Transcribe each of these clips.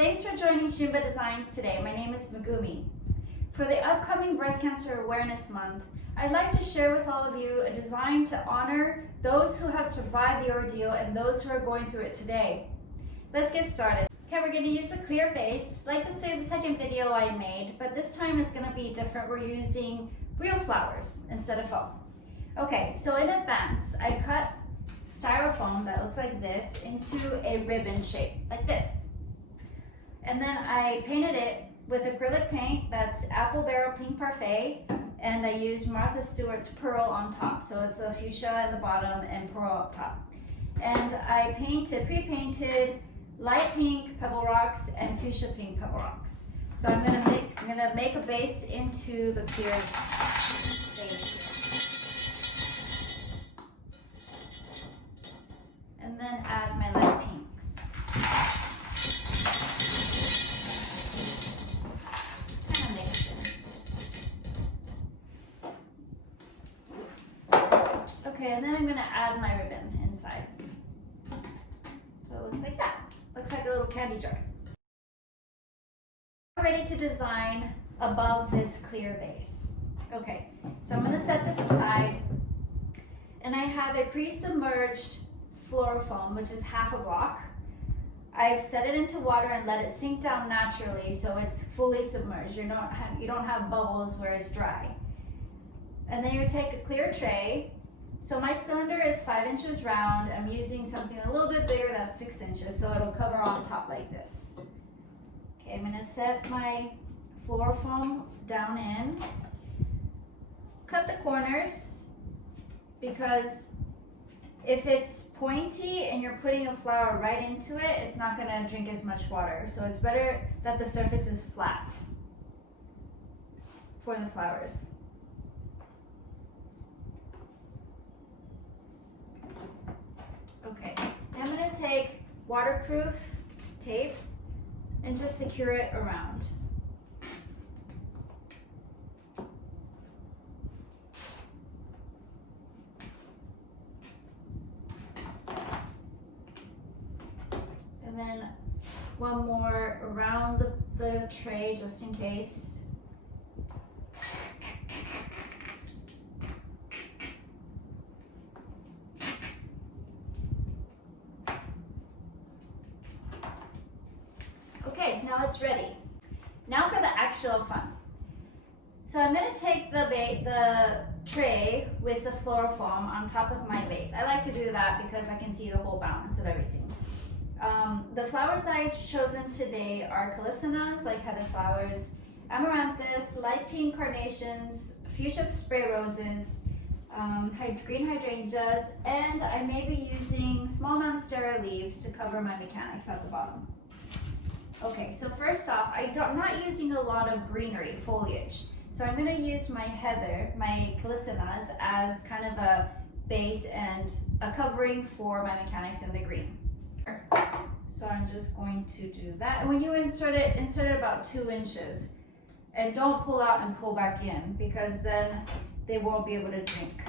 Thanks for joining Shinba Designs today. My name is Megumi. For the upcoming Breast Cancer Awareness Month, I'd like to share with all of you a design to honor those who have survived the ordeal and those who are going through it today. Let's get started. Okay, we're going to use a clear base, like the second video I made, but this time it's going to be different. We're using real flowers instead of faux. Okay, so in advance, I cut styrofoam that looks like this into a ribbon shape, like this. And then I painted it with acrylic paint that's Apple Barrel Pink Parfait, and I used Martha Stewart's Pearl on top. So it's a fuchsia at the bottom and pearl up top. And I pre-painted light pink pebble rocks and fuchsia pink pebble rocks. So I'm gonna make a base into the clear base. And then add my light pinks. Okay, and then I'm gonna add my ribbon inside. So it looks like that. Looks like a little candy jar. I'm ready to design above this clear base. Okay, so I'm gonna set this aside, and I have a pre-submerged floral foam, which is half a block. I've set it into water and let it sink down naturally, so it's fully submerged. You don't have bubbles where it's dry. And then you take a clear tray. So my cylinder is 5 inches round. I'm using something a little bit bigger, that's 6 inches, so it'll cover on top like this. Okay, I'm gonna set my floral foam down in. Cut the corners, because if it's pointy and you're putting a flower right into it, it's not gonna drink as much water. So it's better that the surface is flat for the flowers. Okay, now I'm going to take waterproof tape and just secure it around. And then one more around the tray just in case. Okay, now it's ready. Now for the actual fun. So I'm going to take the tray with the floral foam on top of my base. I like to do that because I can see the whole balance of everything. The flowers I've chosen today are callistenas, like heather flowers, amaranthus, light pink carnations, fuchsia spray roses, green hydrangeas, and I may be using small monstera leaves to cover my mechanics at the bottom. Okay, so first off, I'm not using a lot of greenery foliage. So I'm gonna use my heather, my callistenas, as kind of a base and a covering for my mechanics in the green. So I'm just going to do that. And when you insert it about 2 inches. And don't pull out and pull back in, because then they won't be able to drink.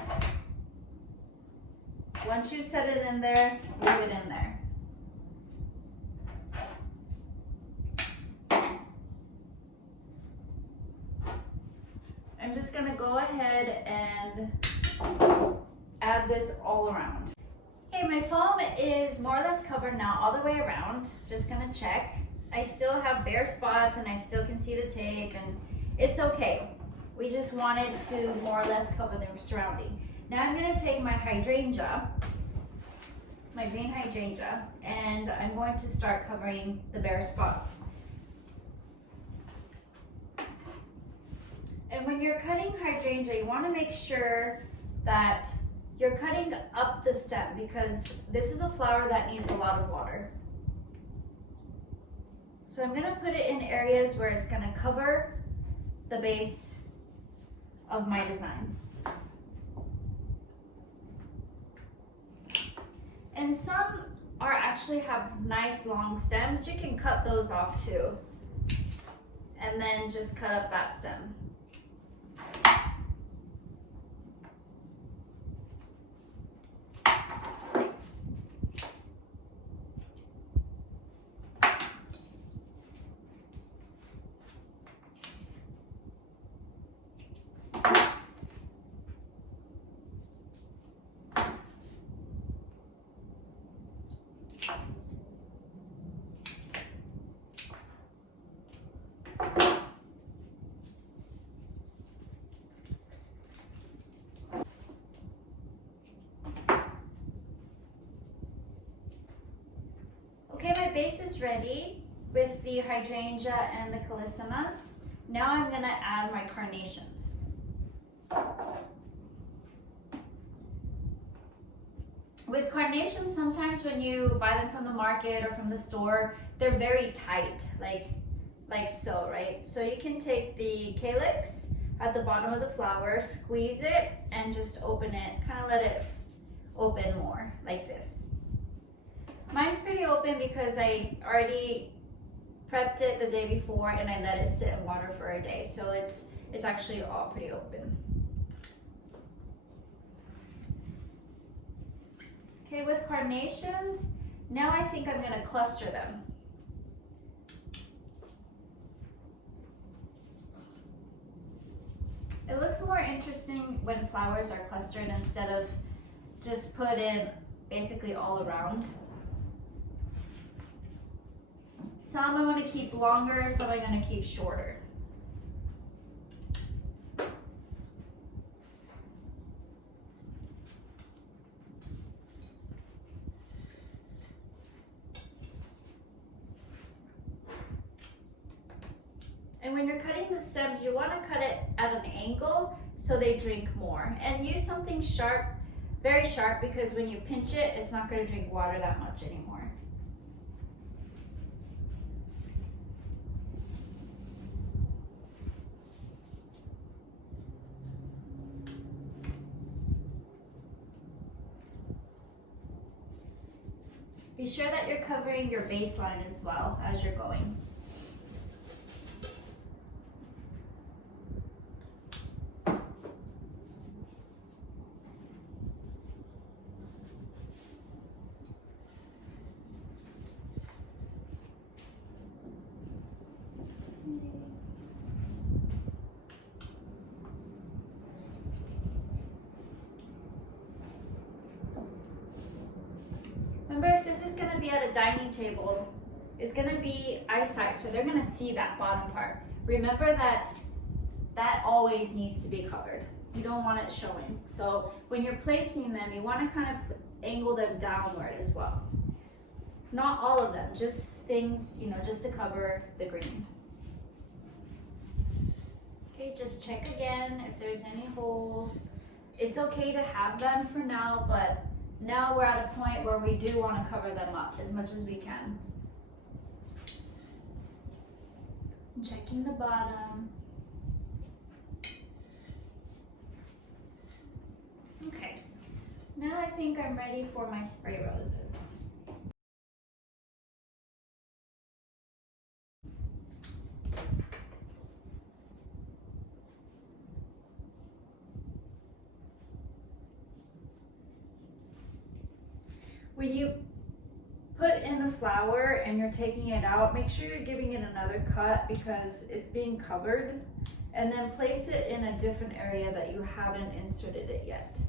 Once you set it in there, leave it in there. I'm just gonna go ahead and add this all around. Okay, my foam is more or less covered now all the way around. Just gonna check. I still have bare spots and I still can see the tape, and it's okay. We just wanted to more or less cover the surrounding. Now I'm gonna take my hydrangea, my green hydrangea, and I'm going to start covering the bare spots. And when you're cutting hydrangea, you want to make sure that you're cutting up the stem, because this is a flower that needs a lot of water. So I'm going to put it in areas where it's going to cover the base of my design. And some actually have nice long stems. You can cut those off too. And then just cut up that stem. vase is ready with the hydrangea and the callistenas. Now I'm gonna add my carnations. With carnations, sometimes when you buy them from the market or from the store, they're very tight, like so, right? So you can take the calyx at the bottom of the flower, squeeze it, and just open it, kind of let it open more, like this. Mine's pretty open because I already prepped it the day before and I let it sit in water for a day, so it's actually all pretty open. Okay, with carnations, now I think I'm gonna cluster them. It looks more interesting when flowers are clustered instead of just put in basically all around. Some I'm going to keep longer, some I'm going to keep shorter. And when you're cutting the stems, you want to cut it at an angle so they drink more. And use something sharp, very sharp, because when you pinch it, it's not going to drink water that much anymore. Be sure that you're covering your baseline as well as you're going. Remember, if this is gonna be at a dining table, it's gonna be eyesight, so they're gonna see that bottom part. Remember that always needs to be covered. You don't want it showing. So when you're placing them, you wanna kind of angle them downward as well. Not all of them, just things, just to cover the green. Okay, just check again if there's any holes. It's okay to have them for now, but now we're at a point where we do want to cover them up as much as we can. Checking the bottom. Okay, now I think I'm ready for my spray roses. When you put in a flower and you're taking it out, make sure you're giving it another cut because it's being covered, and then place it in a different area that you haven't inserted it yet.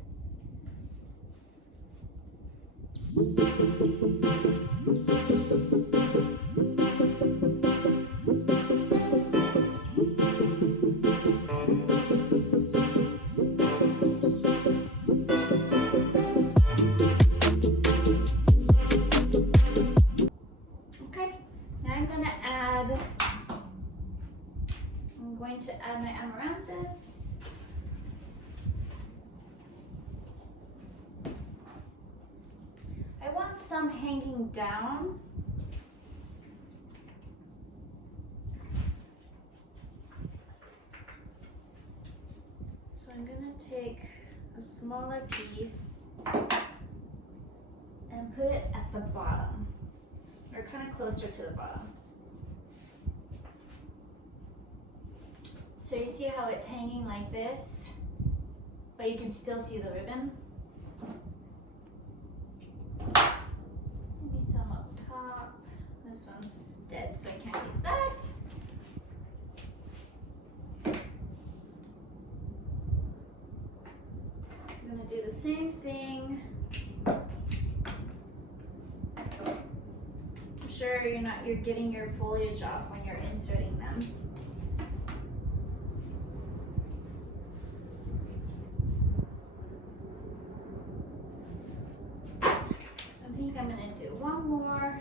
To add my amaranthus. I want some hanging down. So I'm going to take a smaller piece and put it at the bottom, or kind of closer to the bottom. So you see how it's hanging like this, but you can still see the ribbon. Maybe some up top. This one's dead, so I can't use that. I'm gonna do the same thing. I'm sure you're getting your foliage off when you're inserting them. I'm gonna do one more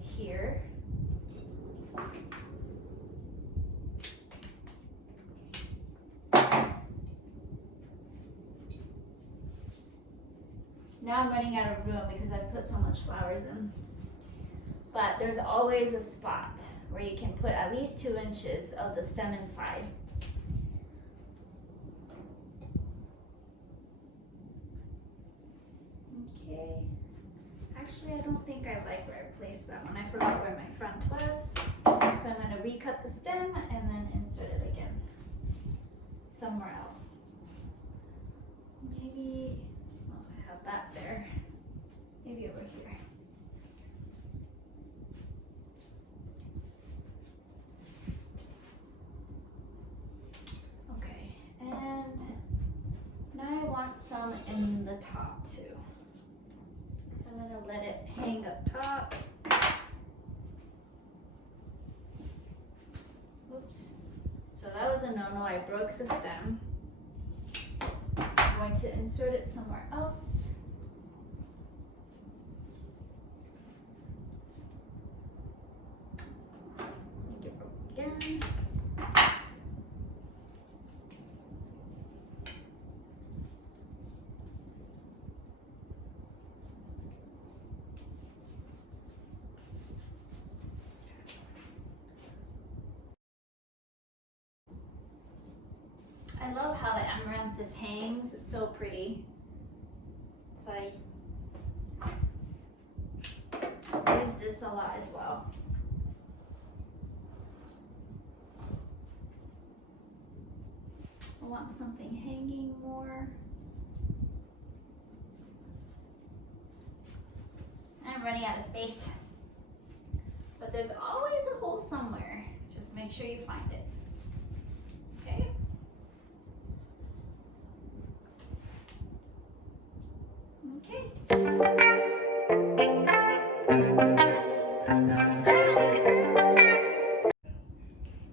here. Now I'm running out of room because I put so much flowers in. But there's always a spot where you can put at least 2 inches of the stem inside. Okay. Actually, I don't think I like where I placed that one. I forgot where my front was. So I'm going to recut the stem and then insert it again somewhere else. Maybe, oh, I have that there. Maybe over here. Okay, and now I want some in the top too. So I'm going to let it hang up top. Oops. So that was a no-no. I broke the stem. I'm going to insert it somewhere else. Make it broke again. I love how the amaranthus hangs. It's so pretty. So I use this a lot as well. I want something hanging more. I'm running out of space. But there's always a hole somewhere. Just make sure you find it. Okay? Okay.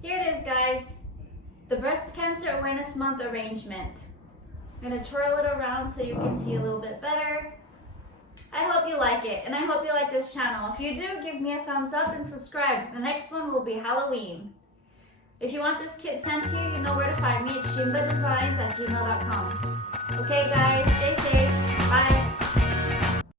Here it is, guys. The Breast Cancer Awareness Month arrangement. I'm going to twirl it around so you can see a little bit better. I hope you like it, and I hope you like this channel. If you do, give me a thumbs up and subscribe. The next one will be Halloween. If you want this kit sent to you, you know where to find me. It's shinbadesigns@gmail.com. Okay, guys, stay safe. Bye.